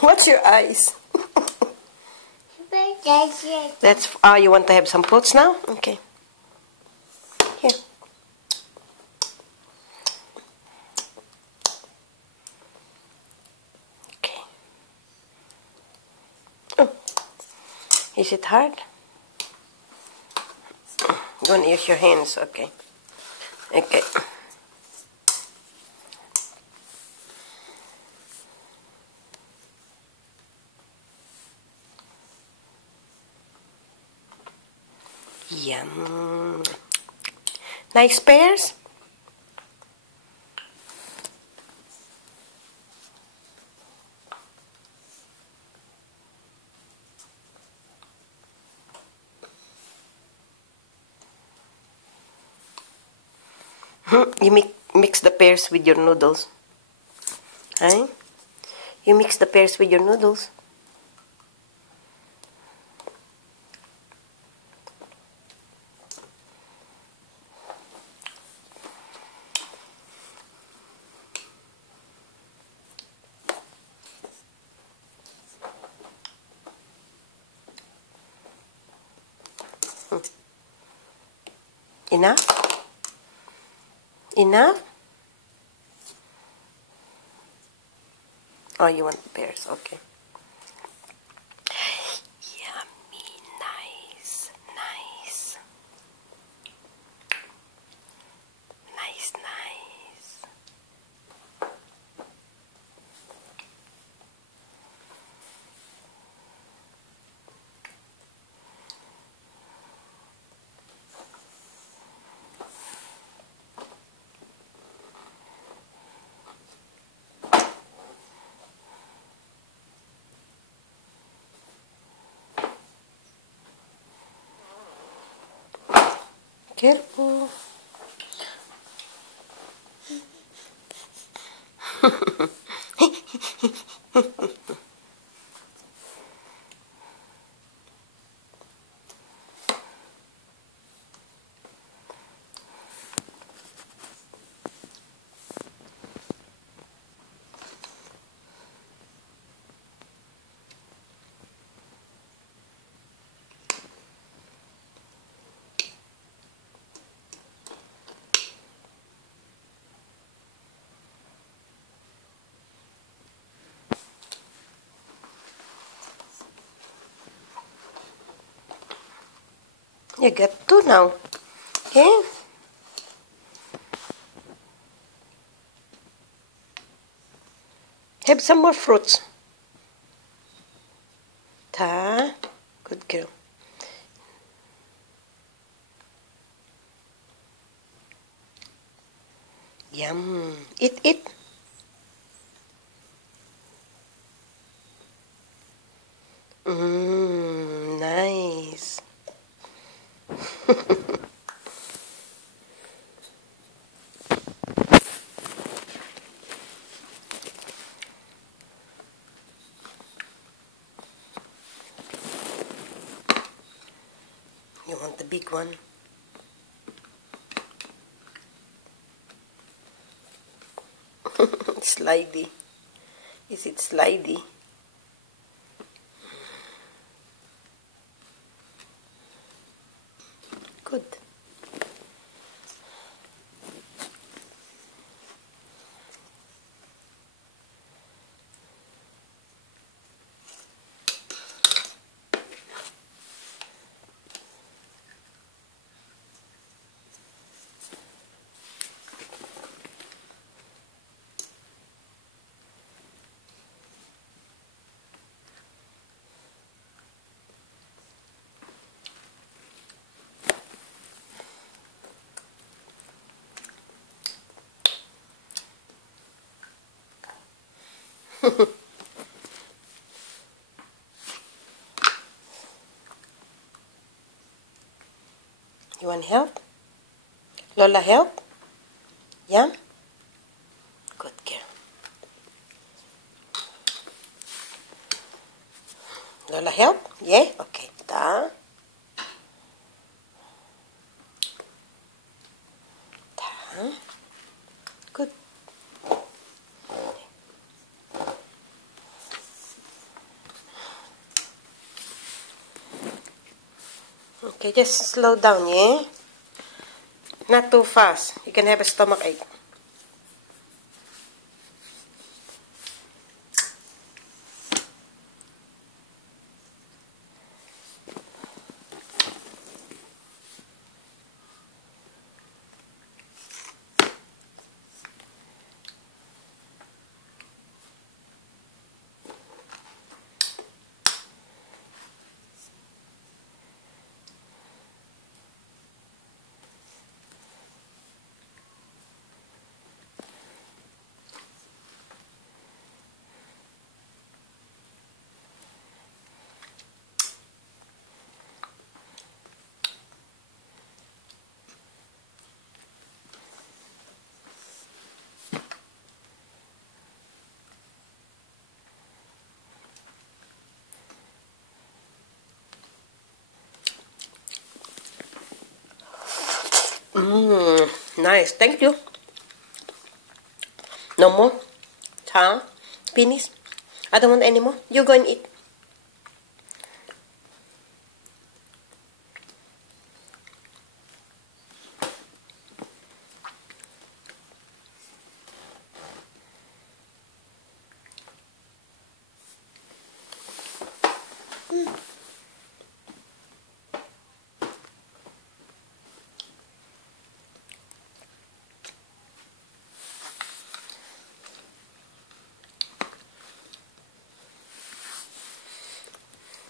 What's your eyes? That's, oh, you want to have some fruits now? Okay. Here. Okay. Oh. Is it hard? You want to use your hands, okay. Okay. Yum. Nice pears? You mix the pears with your noodles. Huh? You mix the pears with your noodles. Enough? Enough? Oh, you want the pears, okay. Yummy, nice, nice. Nice, nice. Careful. You got two now. Okay? Have some more fruits. Ta. Good girl. Yum. Eat, eat. Nice. You want the big one? Slidey. Is it slidey? Good. You want help? Lola, help? Yeah? Good girl. Lola, help? Yeah? Okay. Ta. Ta. Good. Okay, just slow down, yeah? Not too fast. You can have a stomach ache. Nice. Thank you. No more? Huh? Finish? I don't want any more. You go and eat.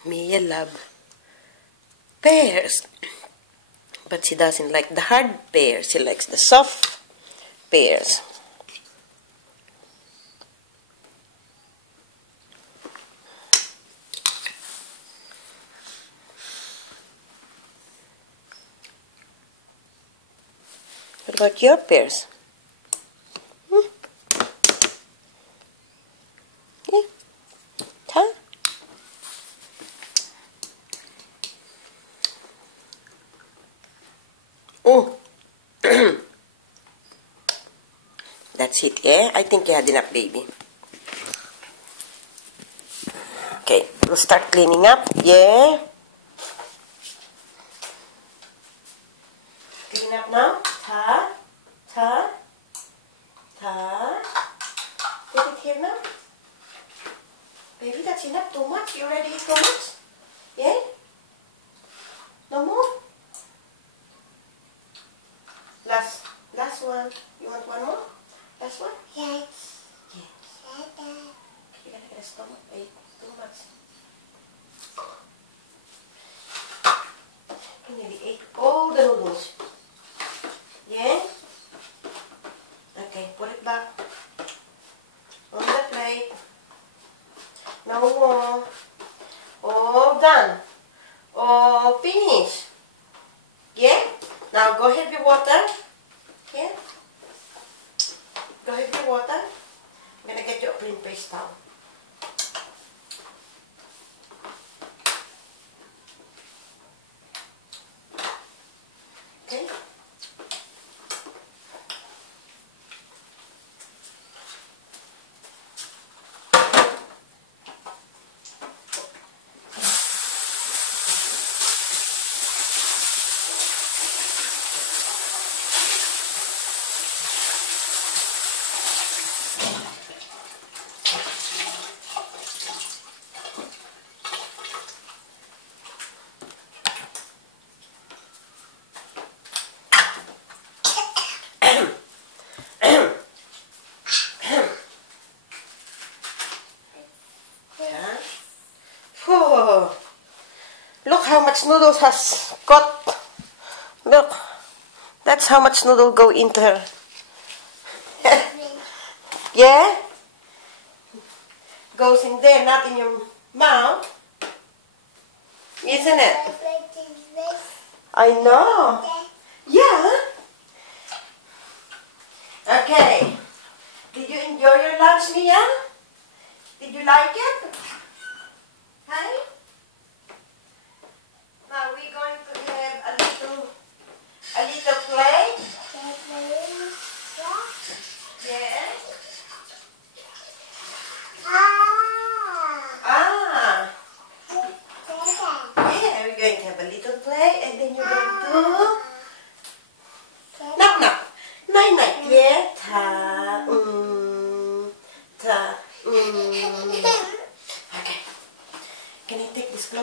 Mia loves pears, but she doesn't like the hard pears. She likes the soft pears. What about your pears? Yeah. Huh? Oh. That's it, yeah? I think you had enough, baby. Okay, we'll start cleaning up, yeah? Clean up now. Ta. Ta. Ta. Put it here now. Baby, that's enough. Too much. You already eat too much. Yeah? No more? Last one. You want one more? Last one? Yes. Yes. You're gonna get a stomach ache. Too much. You nearly ate all the noodles. Yeah? Okay, put it back on the plate. No more. All done. All finished. Yeah? Now go ahead with water. Yeah? Go ahead with water. I'm gonna get you a clean paste towel. Okay? Oh, look how much noodles has got. Look, that's how much noodle go into her. Yeah? Goes in there, not in your mouth. Isn't it? I know. Yeah. Okay. Did you enjoy your lunch, Mia? Did you like it? Hey? Now we're going to have a little play. Yeah. Ah. Yeah, we're going to have a little play and then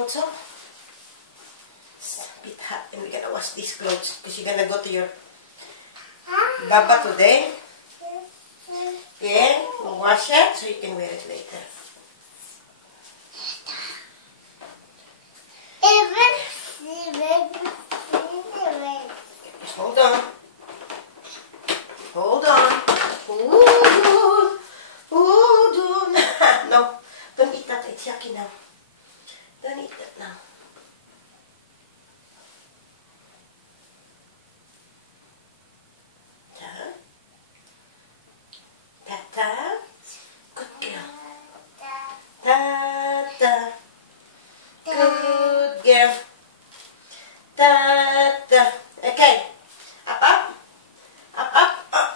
also. It's a bit hot, and we're gonna wash these clothes because you're gonna go to your Baba today. Yeah, we'll wash it so you can wear it later. Just hold on. Hold on. Hold on. No, don't eat that. It's yucky now. Don't eat that now. Tata. Good girl. Tata. Good girl. Tata. Okay. Up, up. Up, up, up.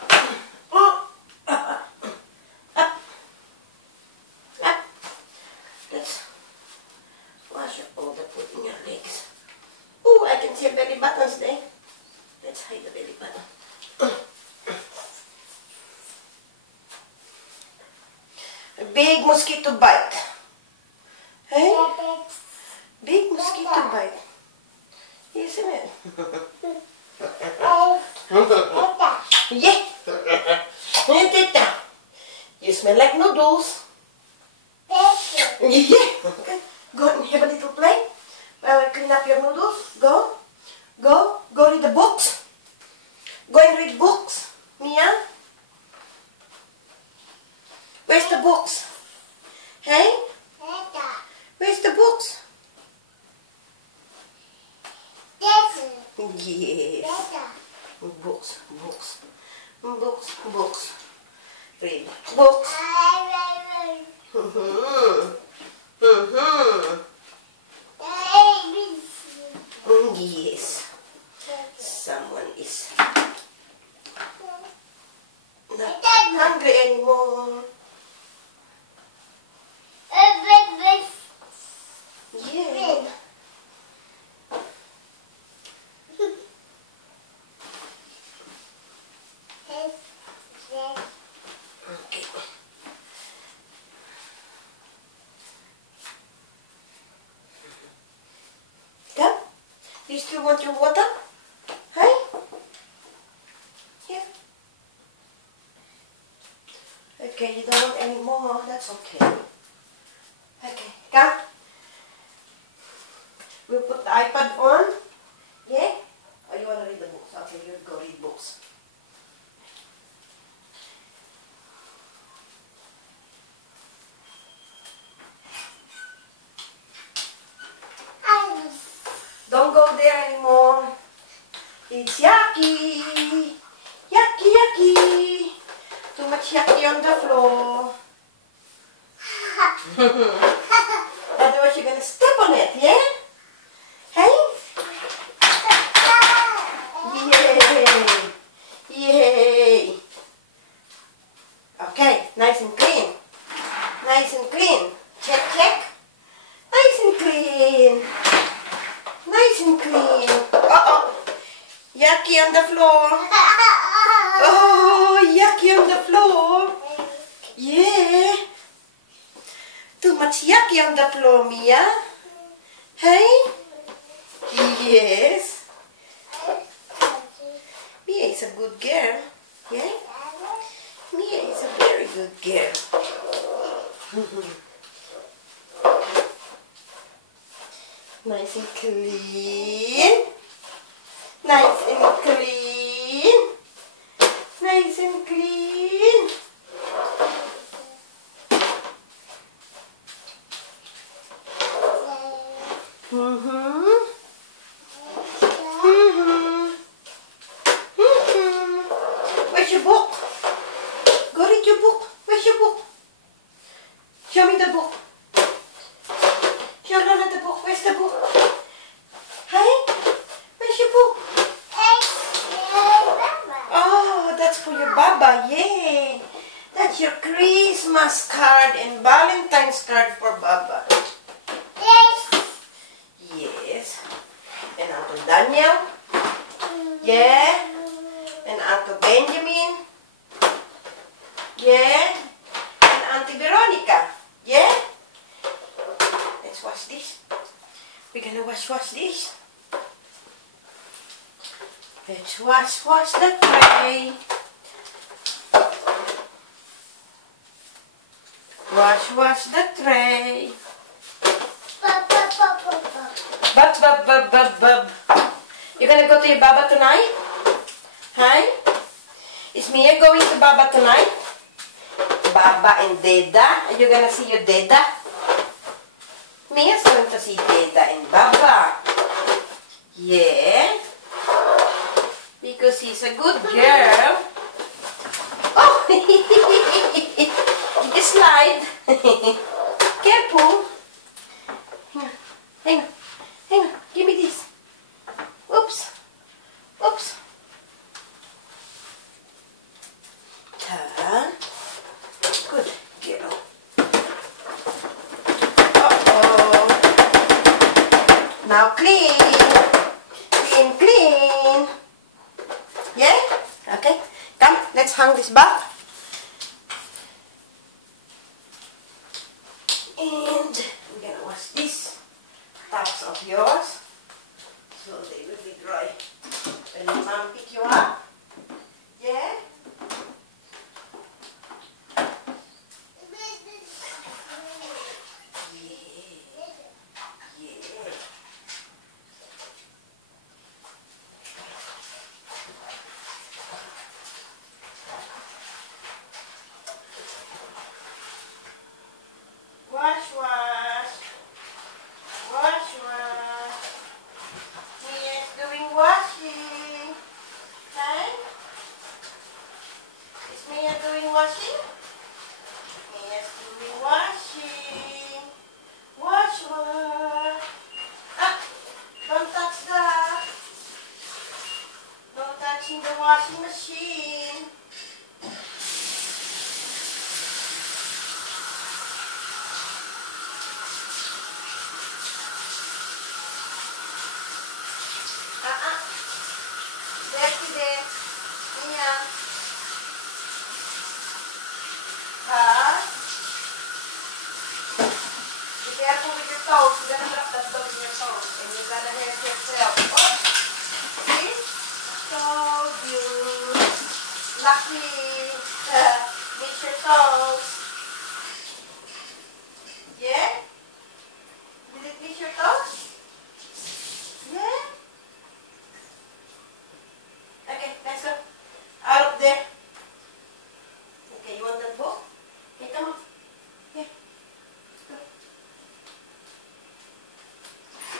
Oh. Up, up. Up. Let's wash up all the food in your legs. Oh, I can see your belly buttons there. Let's hide the belly button. A big mosquito bite. Hey? Big mosquito bite. Isn't it? Yeah. You smell like noodles. Yeah. Okay. Go and have a little play while I clean up your noodles. Go. Go. Go read the books. Go and read books. Mia. Where's the books? Hey? Where's the books? Yes. Books, books, books, books. Read books. Yes. Someone is not hungry anymore. Yeah. Okay. Come. Do you still want your water? Hey? Here. Okay, you don't want any more. That's okay. Okay, come. We'll put the iPad on. Yeah? Or you want to read the books? Okay, you go read books. Don't go there anymore. It's yucky. Yucky, yucky. Too much yucky on the floor. Otherwise you're going to step on it, yeah? Hey? Yay. Yay. Okay, nice and clean. Nice and clean. Check, check. Nice and clean. Nice and clean. Uh-oh. Yucky on the floor. Oh, yucky on the floor. Yeah. Too much yucky on the floor, Mia. Hey? Yes. Mia is a good girl. Yeah? Mia is a very good girl. Nice and clean. Nice and clean. Nice and clean. Where's your book? Go read your book. Where's your book? Show me the book. Show Lola the book. Where's the book? Hey? Where's your book? Oh, that's for your Baba. Yay! That's your Christmas card and Valentine's card for Baba. Yes. And Uncle Daniel. Yeah. And Uncle Benjamin. Yeah. And Auntie Veronica. Yeah. Let's wash this. We're gonna wash this. Let's wash the tray. Wash the tray. Bub. You gonna go to your Baba tonight? Hi? Is Mia going to Baba tonight? Baba and Deda? Are you gonna see your Deda? Mia's going to see Deda and Baba. Yeah. Because he's a good girl. Oh! You slide. Careful. Hang on. Give me this. Oops. Good girl. Uh-oh. Now clean. Clean. Yeah? Okay. Come, let's hang this back. And we're gonna wash these tops of yours so they will be dry when your mom pick you up. Yeah? Wash. Yes, doing washing. Hi? Is Mia doing washing? Yes, doing washing. Wash. Ah, don't touch that. No touching the washing machine. Dirty there. Mia. Be careful with your toes. You're gonna drop that dog in your toes. And you're gonna hurt yourself. Oh! See? Told you. Lucky. Miss your toes. Yeah? Did it miss your toes? Yeah? Okay, let's go. Out of there. Okay, you want that book? Okay, come on. Here. Go.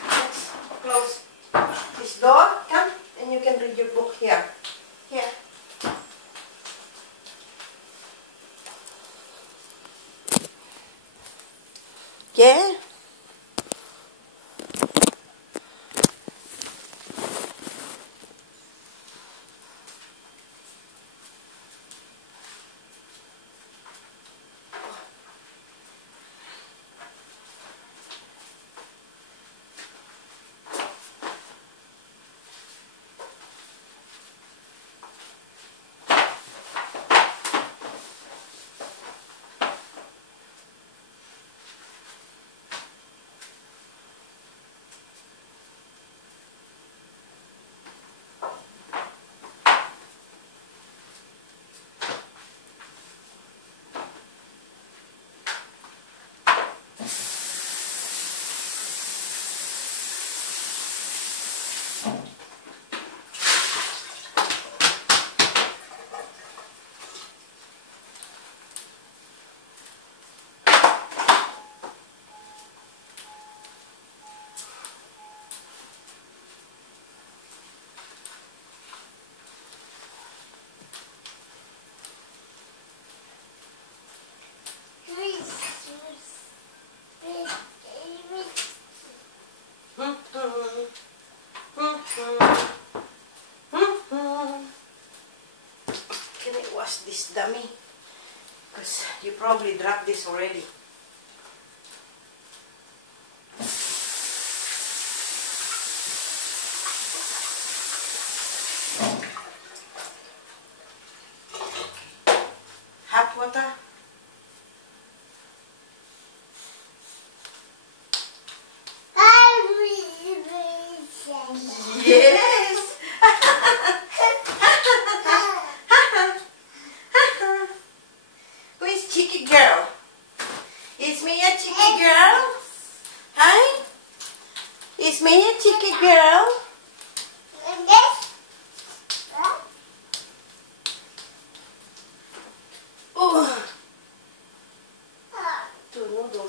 Let's close this door. Come, and you can read your book here. Here. Yeah? Can I wash this dummy? Because you probably dropped this already. Hot water.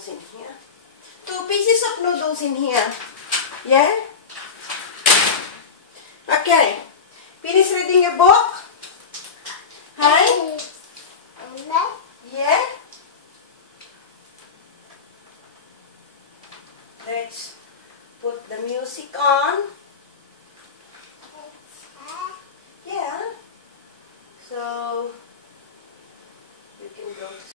noodles in here. 2 pieces of noodles in here. Yeah? Okay. Finish reading your book? Hi? Yeah? Let's put the music on. Yeah. So, you can go to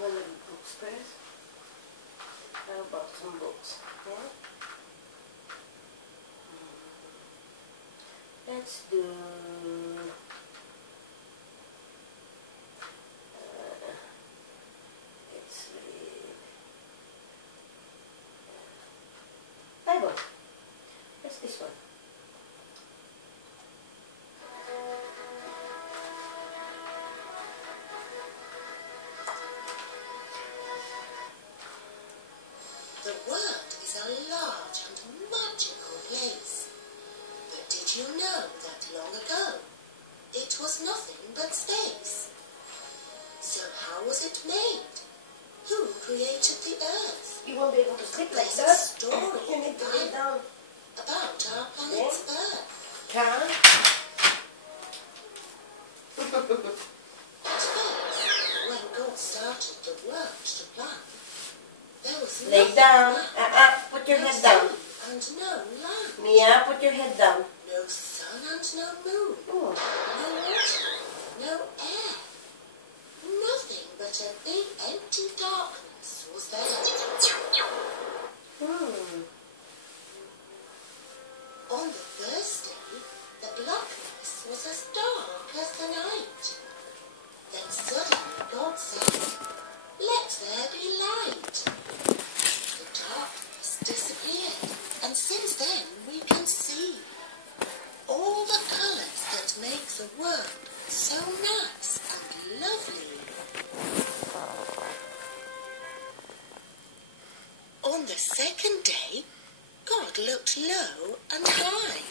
one of the books first. How about some books? Yeah? Let's do let's read Bible. What's this one? The world is a large and magical place. know that long ago it was nothing but space. So how was it made? Who created the earth? You won't be able to sleep like There's a that. story You in need the to lay Bible down. about our planet's birth. Can? At first, when God started the work to plan, there was Lay nothing down. land, Put your no head down. sea and no land, Mia, put your head down. no sun and no moon, Oh. no water, no air. Nothing but a big empty darkness was there. On the first day, the blackness was as dark as the night. Then suddenly God said, "Let there be light." The darkness disappeared, and since then we can see all the colours that make the world so nice and lovely. On the second day, God looked low and high.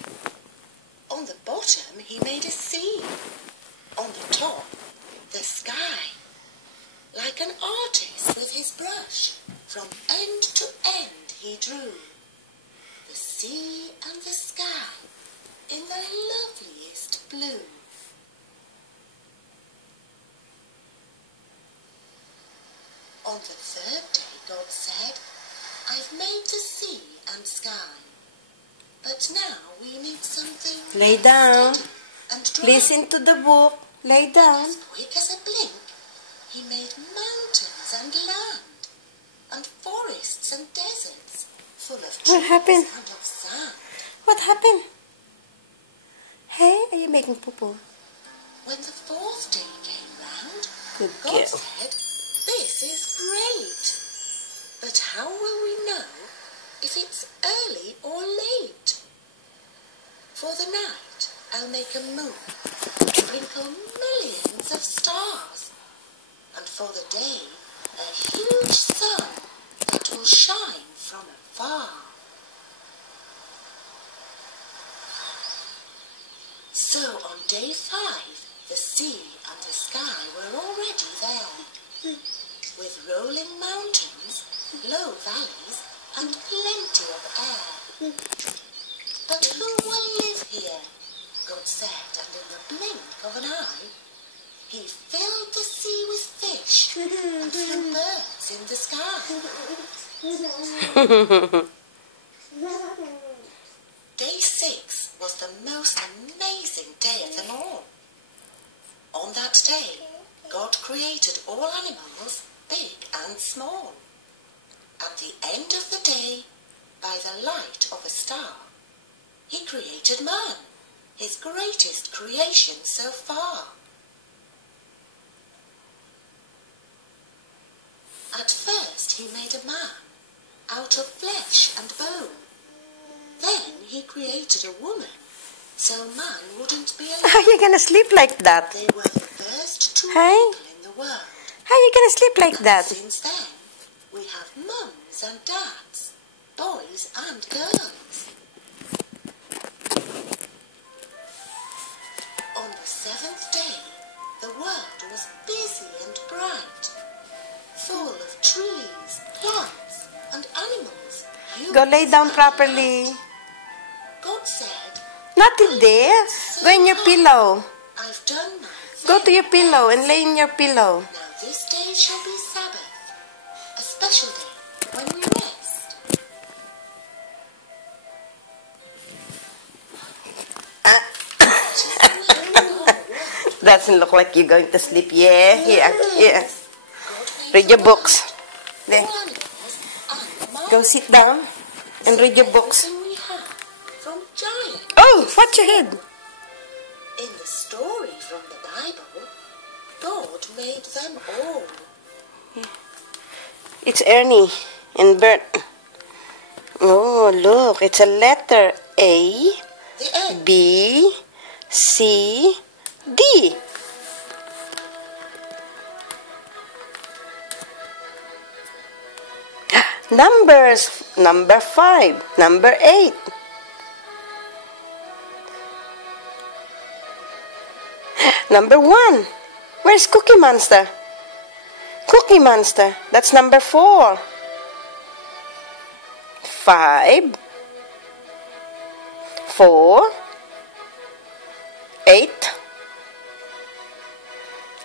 On the bottom, he made a sea. On the top, the sky. Like an artist with his brush, from end to end he drew the sea and the sky in the loveliest blue. On the third day, God said, "I've made the sea and sky, but now we need something Lay down. steady and dry." Listen to the book. Lay down. As quick as a blink, he made mountains and land, and forests and deserts, full of trees What happened? and of sand. What happened? Hey, are you making poo-poo? When the fourth day came round, Good God girl. said, "This is great, but how will we know if it's early or late? For the night, I'll make a moon, sprinkle millions of stars, and for the day, a huge sun that will shine from afar." So on day 5, the sea and the sky were already there, with rolling mountains, low valleys, and plenty of air. "But who will live here?" God said, and in the blink of an eye, he filled the sea with fish and flew birds in the sky. Day 6 was the most amazing day of them all. On that day, God created all animals, big and small. At the end of the day, by the light of a star, he created man, his greatest creation so far. At first he made a man out of flesh and bone. Then he created a woman, so man wouldn't be alone. How are you gonna sleep like that? They were the first two Hey? people in the world. How are you gonna sleep like that? Since then, we have mums and dads, boys and girls. On the 7th day, the world was busy and bright, full of trees, plants, and animals. Go lay humans down and properly. ants. God said, Not in there. Go in your pillow. "I've done my Go very to your pillow and lay in your pillow. Now this day shall be Sabbath, a special day when we rest." Doesn't look like you're going to sleep. Yeah, here, yeah. Read your books. There. Go sit down and read your books. We have from giants. Oh, watch your head. In the story from the Bible, God made them all. It's Ernie and Bert. Oh, look, it's a letter A, The end. B, C, D. Numbers, number 5, number 8. Number 1. Where's Cookie Monster? Cookie Monster. That's number 4. 5, 4, 8.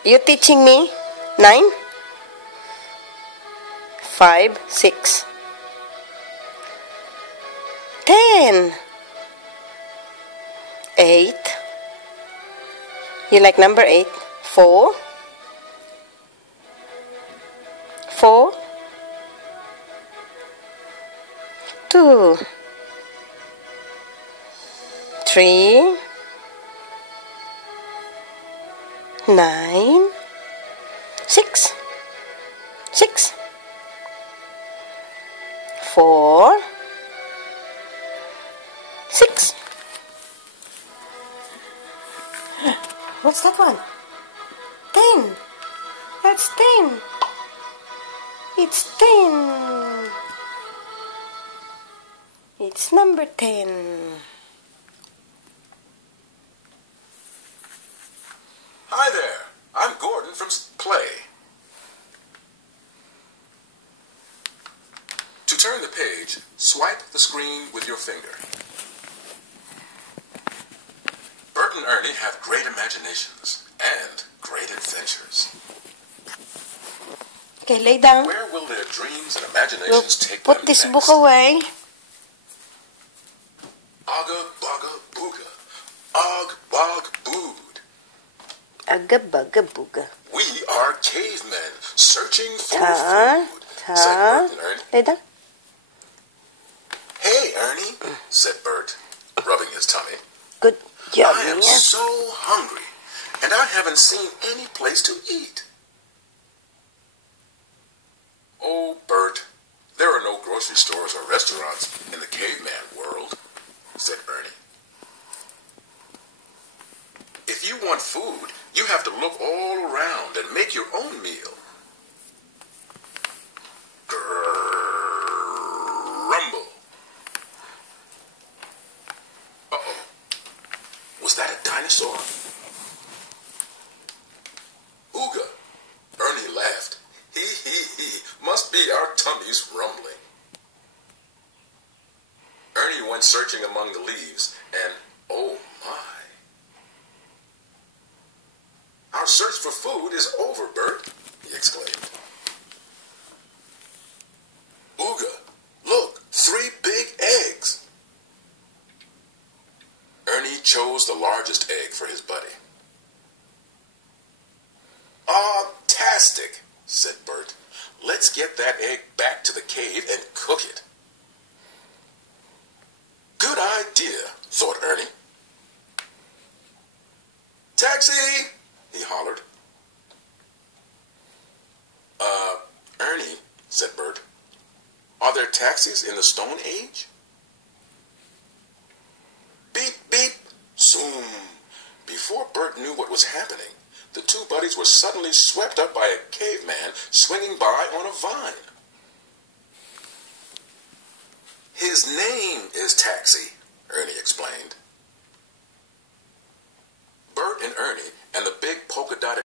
You teaching me? 9, 5, 6, 10, 8. You like number 8? 4, 4, 2, 3, 9, 6, 6, 4, 6. What's that one? 10. That's 10. It's 10. It's number 10. Hi there. I'm Gordon from Play. To turn the page, swipe the screen with your finger. Bert and Ernie have great imaginations and great adventures. Okay, lay down. Where will their dreams and imaginations We'll take them put this next? book away. Ogga bogga booga. Og bog bood. Agga bugga booga. We are cavemen searching for Ta, food, ta. said Bert and Ernie. Lay down. Hey, Ernie, said Bert, rubbing his tummy. Good job, I am Mia. so hungry, and I haven't seen any place to eat. Oh, Bert, there are no grocery stores or restaurants in the caveman world, said Ernie. If you want food, you have to look all around and make your own meal. Grumble. Uh-oh. Was that a dinosaur? Ooga. Ernie laughed. He. Must be our tummies rumbling. Ernie went searching among the leaves, and oh my. Our search for food is over, Bert, he exclaimed. Ooga, look, 3 big eggs. Ernie chose the largest egg for his buddy. "Aw-tastic," said Bert. "Let's get that egg back to the cave and cook it." Good idea, thought Ernie. Taxi, he hollered. Ernie, said Bert, are there taxis in the Stone Age? Beep, beep, zoom. Before Bert knew what was happening, the two buddies were suddenly swept up by a caveman swinging by on a vine. His name is Taxi, Ernie explained. Bert and Ernie and the big polka-dotted